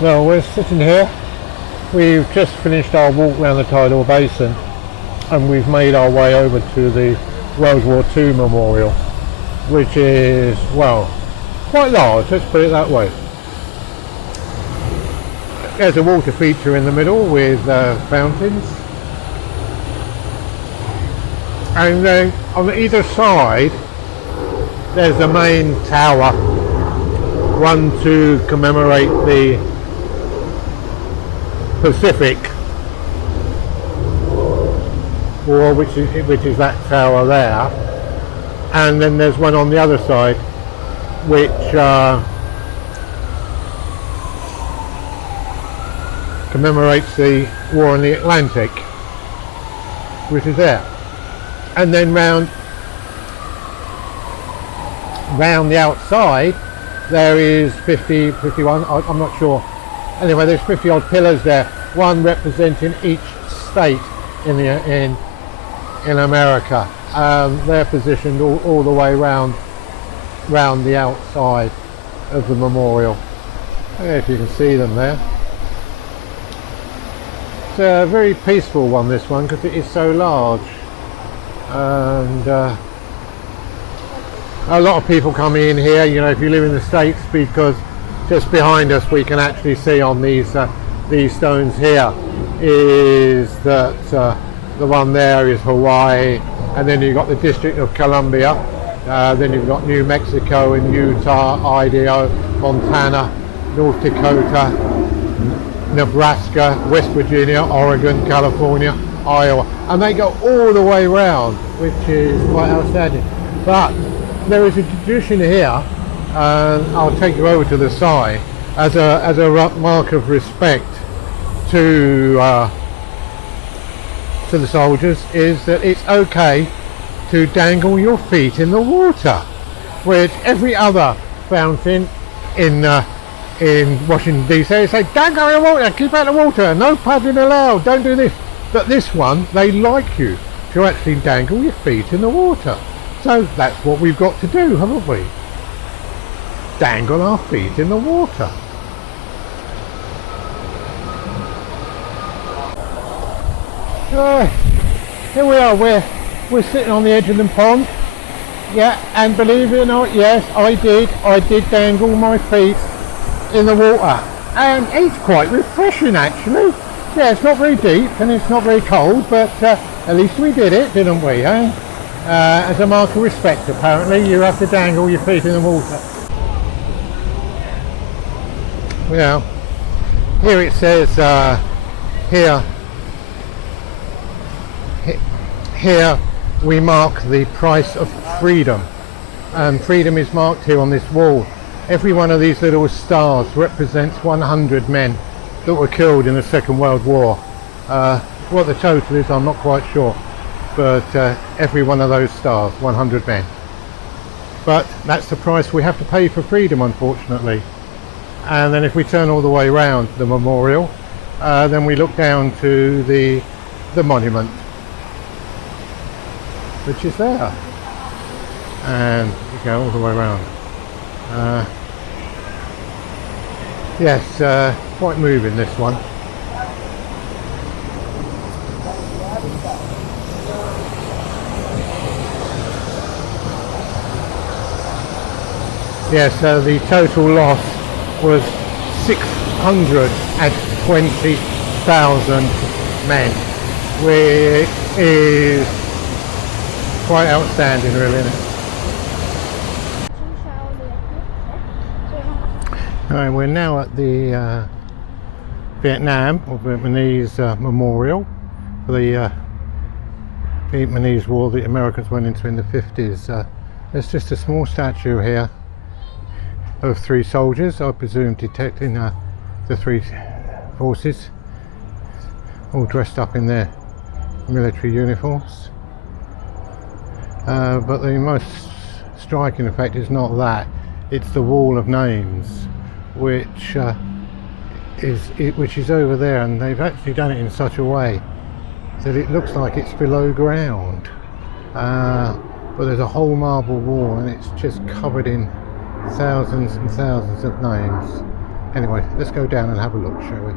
Well, we're sitting here. We've just finished our walk around the tidal basin and we've made our way over to the World War II memorial, which is, well, quite large, let's put it that way. There's a water feature in the middle with fountains, and then on either side there's the main tower, one to commemorate the Pacific War, which is that tower there, and then there's one on the other side which commemorates the war in the Atlantic, which is there. And then round the outside there is 51, I'm not sure. Anyway, there's 50 odd pillars there, one representing each state in America. They're positioned all the way round the outside of the memorial. I don't know if you can see them there. It's a very peaceful one, this one, because it is so large, and a lot of people come in here, you know, if you live in the States, because just behind us we can actually see on these stones here is that the one there is Hawaii, and then you've got the District of Columbia, then you've got New Mexico and Utah, Idaho, Montana, North Dakota, Nebraska, West Virginia, Oregon, California, Iowa, and they go all the way around, which is quite outstanding. But there is a tradition here, and I'll take you over to the side, as a mark of respect to the soldiers, is that it's okay to dangle your feet in the water, which every other fountain in Washington DC say, don't go in the water, keep out of the water, no paddling allowed, don't do this. But this one, they like you to actually dangle your feet in the water. So that's what we've got to do, haven't we? Dangle our feet in the water. Here we are, we're sitting on the edge of the pond. Yeah, and believe it or not, yes, I did dangle my feet in the water, and it's quite refreshing actually. Yeah, it's not very deep and it's not very cold, but at least we did it, didn't we, eh? As a mark of respect, apparently, you have to dangle your feet in the water. Well, here it says, here we mark the price of freedom, and freedom is marked here on this wall. Every one of these little stars represents 100 men that were killed in the Second World War. What the total is, I'm not quite sure, but every one of those stars, 100 men. But that's the price we have to pay for freedom, unfortunately. And then if we turn all the way around the memorial, then we look down to the monument, which is there, and you go all the way around. Yes, quite moving, this one. Yes, the total loss was 620,000 men, which is quite outstanding, really, isn't it? Alright, we're now at the Vietnam or Vietnamese memorial for the Vietnamese war the Americans went into in the 50s. There's just a small statue here of 3 soldiers, I presume detecting the 3 forces, all dressed up in their military uniforms. But the most striking effect is not that, it's the wall of names, which is over there, and they've actually done it in such a way that it looks like it's below ground. But there's a whole marble wall and it's just covered in thousands and thousands of names. Anyway, let's go down and have a look, shall we?